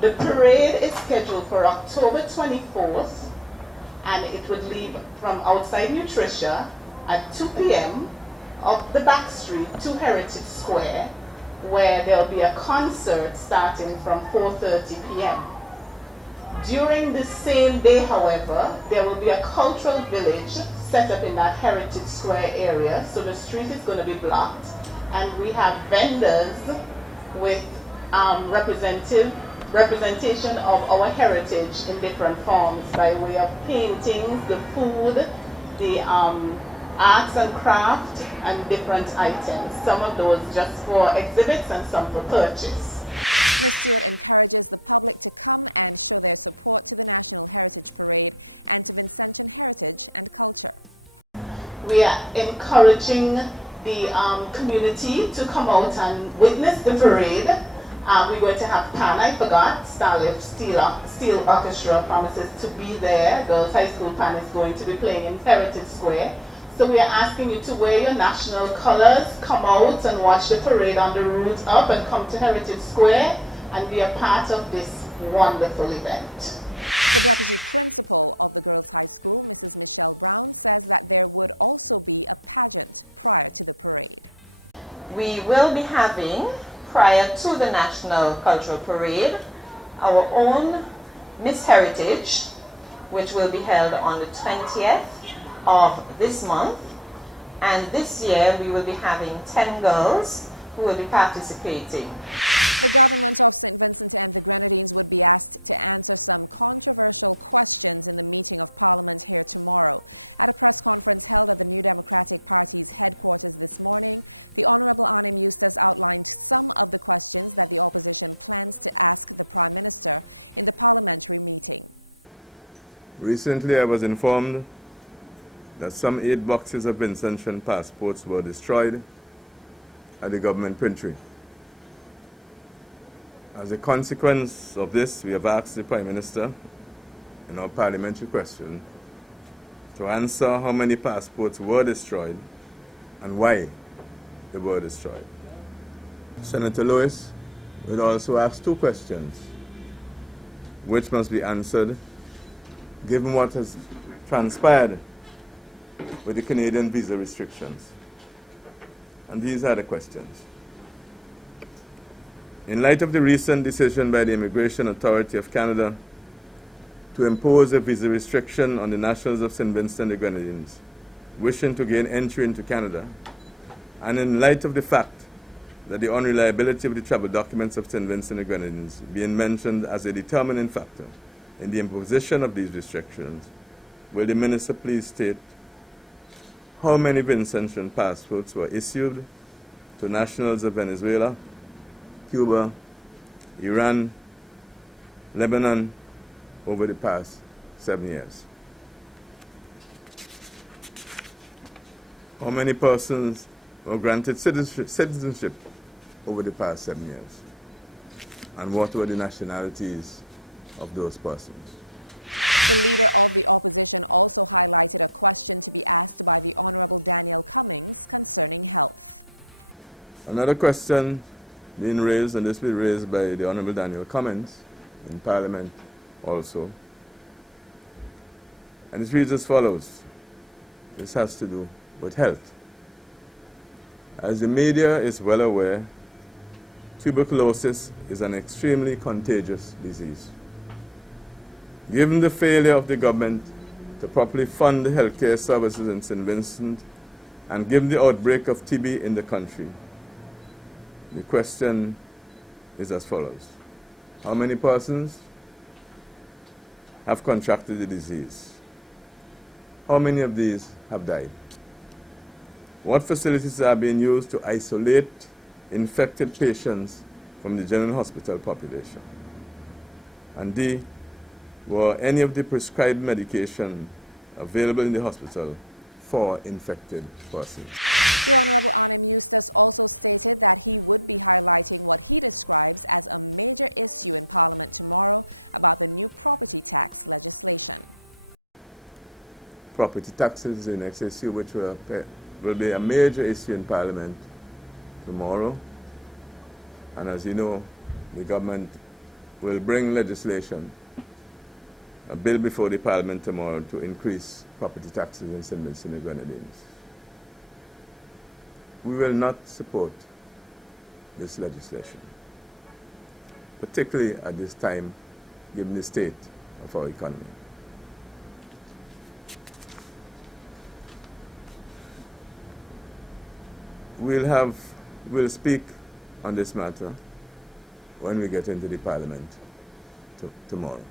The parade is scheduled for October 24th, and it would leave from outside New Tricia at 2 p.m. up the back street to Heritage Square, where there will be a concert starting from 4:30 p.m. During the same day, however, there will be a cultural village set up in that Heritage Square area, so the street is going to be blocked, and we have vendors with representation of our heritage in different forms by way of paintings, the food, the arts and craft, and different items. Some of those just for exhibits and some for purchase. We are encouraging the community to come out and witness the parade. We're going to have Pan, I forgot, Starlift Steel Orchestra promises to be there. Girls High School Pan is going to be playing in Heritage Square. So we are asking you to wear your national colors, come out and watch the parade on the route up, and come to Heritage Square and be a part of this wonderful event. We will be having, prior to the National Cultural Parade, our own Miss Heritage, which will be held on the 20th of this month. And this year we will be having 10 girls who will be participating. Recently, I was informed that some 8 boxes of Vincentian passports were destroyed at the government printery. As a consequence of this, we have asked the Prime Minister in our parliamentary question to answer how many passports were destroyed and why they were destroyed. Senator Lewis will also ask 2 questions, which must be answered given what has transpired with the Canadian visa restrictions. And these are the questions. In light of the recent decision by the Immigration Authority of Canada to impose a visa restriction on the nationals of St. Vincent and the Grenadines wishing to gain entry into Canada, and in light of the fact that the unreliability of the travel documents of St. Vincent and the Grenadines being mentioned as a determining factor in the imposition of these restrictions, will the Minister please state how many Vincentian passports were issued to nationals of Venezuela, Cuba, Iran, Lebanon over the past 7 years? How many persons were granted citizenship over the past 7 years? And what were the nationalities of those persons? Another question being raised, and this will be raised by the Honourable Daniel Cummins in Parliament also. And it reads as follows. This has to do with health. As the media is well aware, tuberculosis is an extremely contagious disease. Given the failure of the government to properly fund the healthcare services in St. Vincent, and given the outbreak of TB in the country, the question is as follows. How many persons have contracted the disease. How many of these have died? What facilities are being used to isolate infected patients from the general hospital population? And D, were any of the prescribed medication available in the hospital for infected persons? Property taxes in XSU, which will be a major issue in Parliament tomorrow. And as you know, the government will bring legislation, a bill before the Parliament tomorrow to increase property taxes in St. Vincent and the Grenadines. We will not support this legislation, particularly at this time, given the state of our economy. We'll speak on this matter when we get into the Parliament tomorrow.